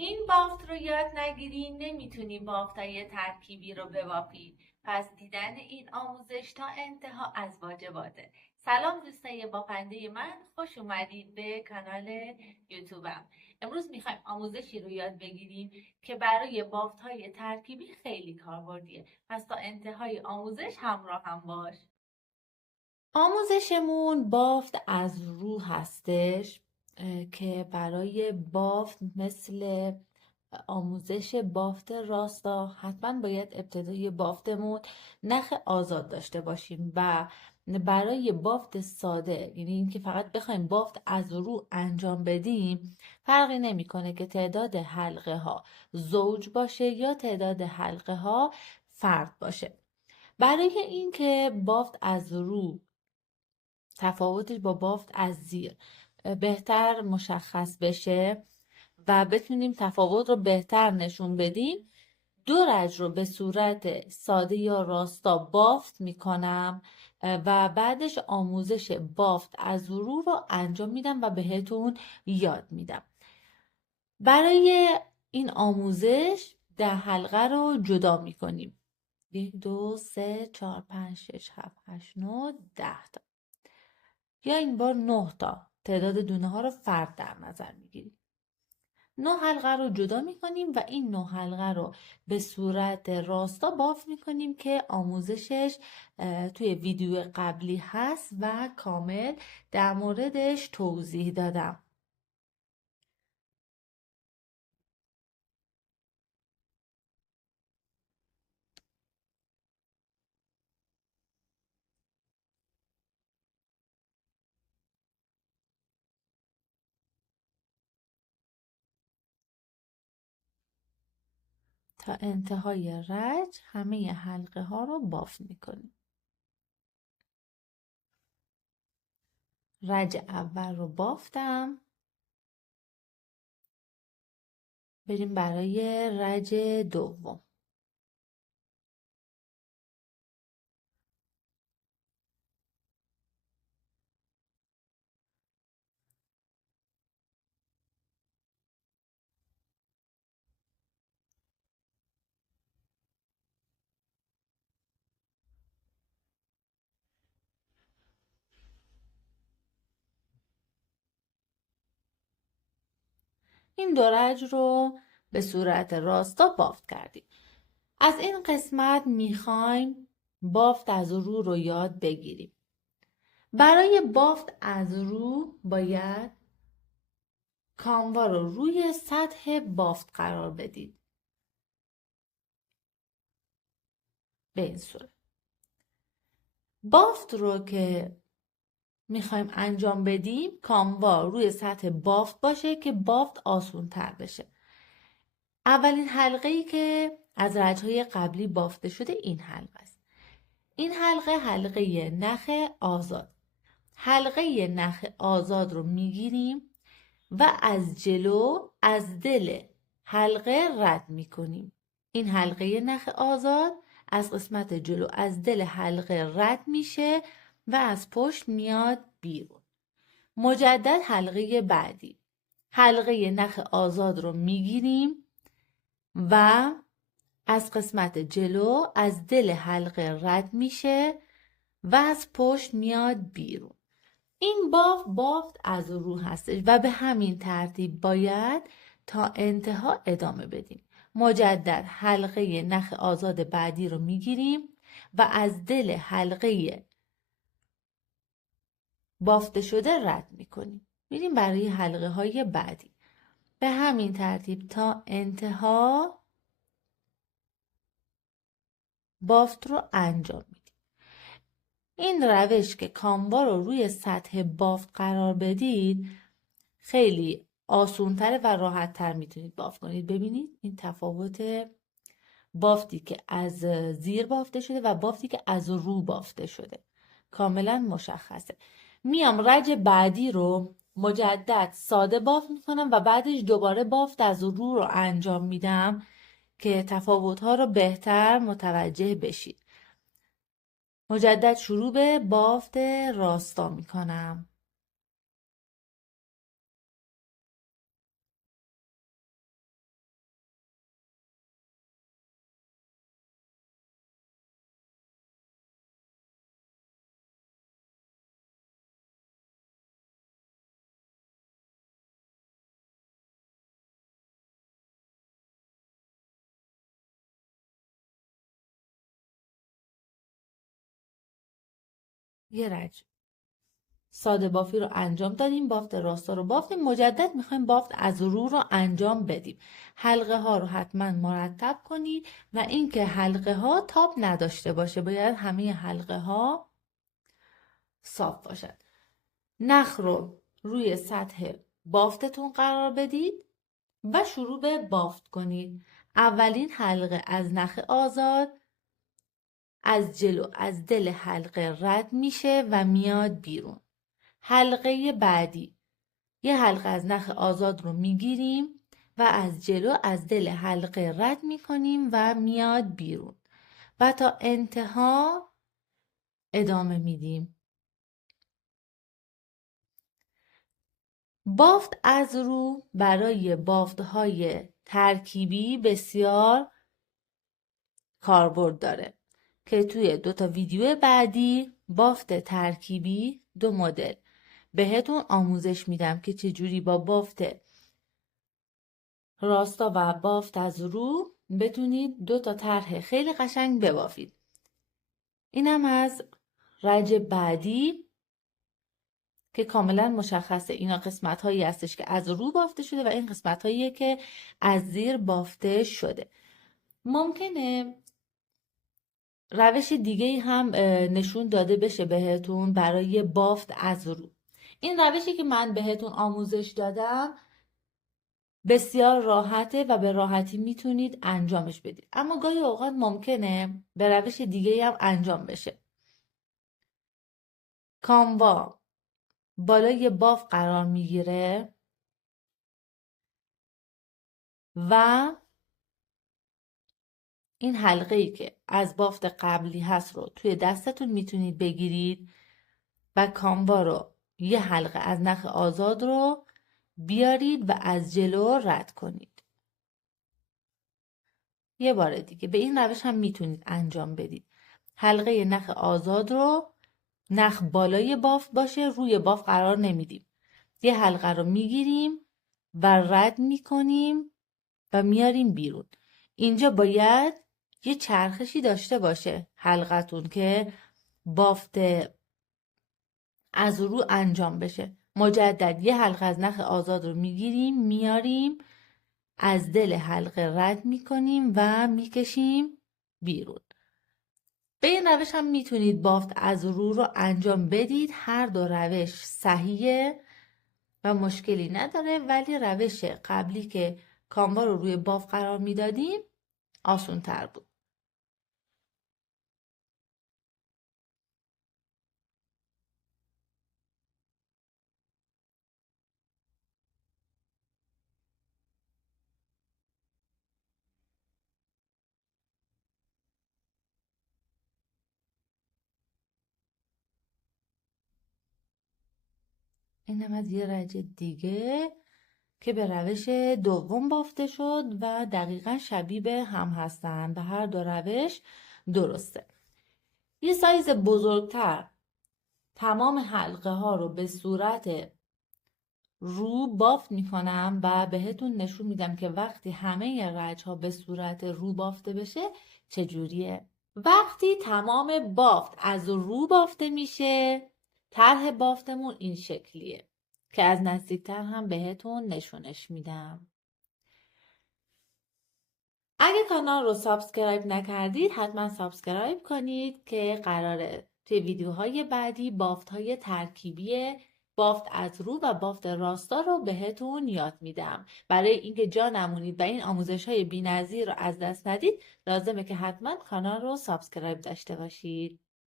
این بافت رو یاد نگیری نمیتونی بافتای ترکیبی رو ببافی. پس دیدن این آموزش تا انتها از واجباته. سلام دوستای بافنده من، خوش اومدید به کانال یوتیوبم. امروز میخوایم آموزشی رو یاد بگیریم که برای بافتهای ترکیبی خیلی کاربردیه. پس تا انتهای آموزش همراه هم باش. آموزشمون بافت از رو هستش که برای بافت مثل آموزش بافت راستا حتما باید ابتدای بافتمون نخ آزاد داشته باشیم و برای بافت ساده، یعنی اینکه فقط بخوایم بافت از رو انجام بدیم، فرقی نمیکنه که تعداد حلقه ها زوج باشه یا تعداد حلقه ها فرد باشه. برای اینکه بافت از رو تفاوتش با بافت از زیر بهتر مشخص بشه و بتونیم تفاوت رو بهتر نشون بدیم، دو رج رو به صورت ساده یا راستا بافت میکنم و بعدش آموزش بافت از رو انجام میدم و بهتون یاد میدم. برای این آموزش 10 حلقه رو جدا میکنیم. 1 2 3 4 5 6 7 8 9 10 تا، یا این بار 9 تا. تعداد دونه ها رو فرد در نظر میگیریم. 9 حلقه رو جدا میکنیم و این 9 حلقه رو به صورت راستا بافت میکنیم که آموزشش توی ویدیو قبلی هست و کامل در موردش توضیح دادم. تا انتهای رج همه حلقه ها رو بافت میکنیم. رج اول رو بافتم. بریم برای رج دوم. این دو رج رو به صورت راستا بافت کردیم. از این قسمت میخوایم بافت از رو یاد بگیریم. برای بافت از رو باید کانوا رو روی سطح بافت قرار بدید. به این صورت. بافت رو که میخوایم انجام بدیم کانوا روی سطح بافت باشه که بافت آسون تر بشه. اولین حلقه ای که از رجهای قبلی بافته شده این حلقه است. این حلقه نخ آزاد. حلقه نخ آزاد رو میگیریم و از جلو از دل حلقه رد میکنیم. این حلقه نخ آزاد از قسمت جلو از دل حلقه رد میشه و از پشت میاد بیرون. مجدد حلقه بعدی. حلقه نخ آزاد رو میگیریم و از قسمت جلو از دل حلقه رد میشه و از پشت میاد بیرون. این بافت از رو هستش و به همین ترتیب باید تا انتها ادامه بدیم. مجدد حلقه نخ آزاد بعدی رو میگیریم و از دل حلقه بافته شده رد میکنیم. میریم برای حلقه های بعدی. به همین ترتیب تا انتها بافت رو انجام میدیم. این روش که کانوا رو روی سطح بافت قرار بدید خیلی آسونتره و راحتتر میتونید بافت کنید. ببینید این تفاوت بافتی که از زیر بافته شده و بافتی که از رو بافته شده کاملا مشخصه. میام رج بعدی رو مجدد ساده بافت میکنم و بعدش دوباره بافت از رو رو انجام میدم که تفاوتها رو بهتر متوجه بشید. مجدد شروع به بافت راستا میکنم. یه رج ساده بافی رو انجام دادیم، بافت راستا رو بافتیم، مجدد میخوایم بافت از رو رو انجام بدیم. حلقه ها رو حتما مرتب کنید و اینکه حلقه ها تاب نداشته باشه، باید همه حلقه ها صاف باشد. نخ رو روی سطح بافتتون قرار بدید و شروع به بافت کنید. اولین حلقه از نخ آزاد از جلو از دل حلقه رد میشه و میاد بیرون. حلقه بعدی یه حلقه از نخ آزاد رو میگیریم و از جلو از دل حلقه رد میکنیم و میاد بیرون و تا انتها ادامه میدیم. بافت از رو برای بافت‌های ترکیبی بسیار کاربرد داره که توی 2 ویدیو بعدی بافت ترکیبی 2 مدل بهتون آموزش میدم که چجوری با بافت راستا و بافت از رو بتونید 2 طرح خیلی قشنگ ببافید. اینم از رج بعدی که کاملا مشخصه. اینا قسمت هایی هستش که از رو بافته شده و این قسمت هاییه که از زیر بافته شده. ممکنه روش دیگه هم نشون داده بشه بهتون برای بافت از رو. این روشی که من بهتون آموزش دادم بسیار راحته و به راحتی میتونید انجامش بدید، اما گاهی اوقات ممکنه به روش دیگه هم انجام بشه. کاموا بالای باف قرار میگیره و این حلقه ای که از بافت قبلی هست رو توی دستتون میتونید بگیرید و کاموا رو یه حلقه از نخ آزاد رو بیارید و از جلو رد کنید. یه بار دیگه به این روش هم میتونید انجام بدید. حلقه نخ آزاد رو، نخ بالای بافت باشه، روی بافت قرار نمیدیم. یه حلقه رو میگیریم و رد میکنیم و میاریم بیرون. اینجا باید یه چرخشی داشته باشه حلقتون که بافت از رو انجام بشه. مجدد یه حلقه از نخ آزاد رو میگیریم میاریم از دل حلقه رد میکنیم و میکشیم بیرون. به این روش هم میتونید بافت از رو انجام بدید. هر 2 روش صحیحه و مشکلی نداره، ولی روش قبلی که کاموا رو روی بافت قرار میدادیم آسون تر بود. اینم از یه رج دیگه که به روش دوم بافته شد و دقیقا شبیه به هم هستن و هر 2 روش درسته. یه سایز بزرگتر تمام حلقه ها رو به صورت رو بافت میکنم و بهتون نشون میدم که وقتی همه رج ها به صورت رو بافته بشه چجوریه. وقتی تمام بافت از رو بافته میشه طرح بافتمون این شکلیه که از نزدیکتر هم بهتون نشونش میدم. اگه کانال رو سابسکرایب نکردید حتما سابسکرایب کنید که قراره توی ویدیوهای بعدی بافت‌های ترکیبی بافت از رو و بافت راستا رو بهتون یاد میدم. برای اینکه جا نمونید و این آموزش‌های بی‌نظیر رو از دست ندید لازمه که حتما کانال رو سابسکرایب داشته باشید.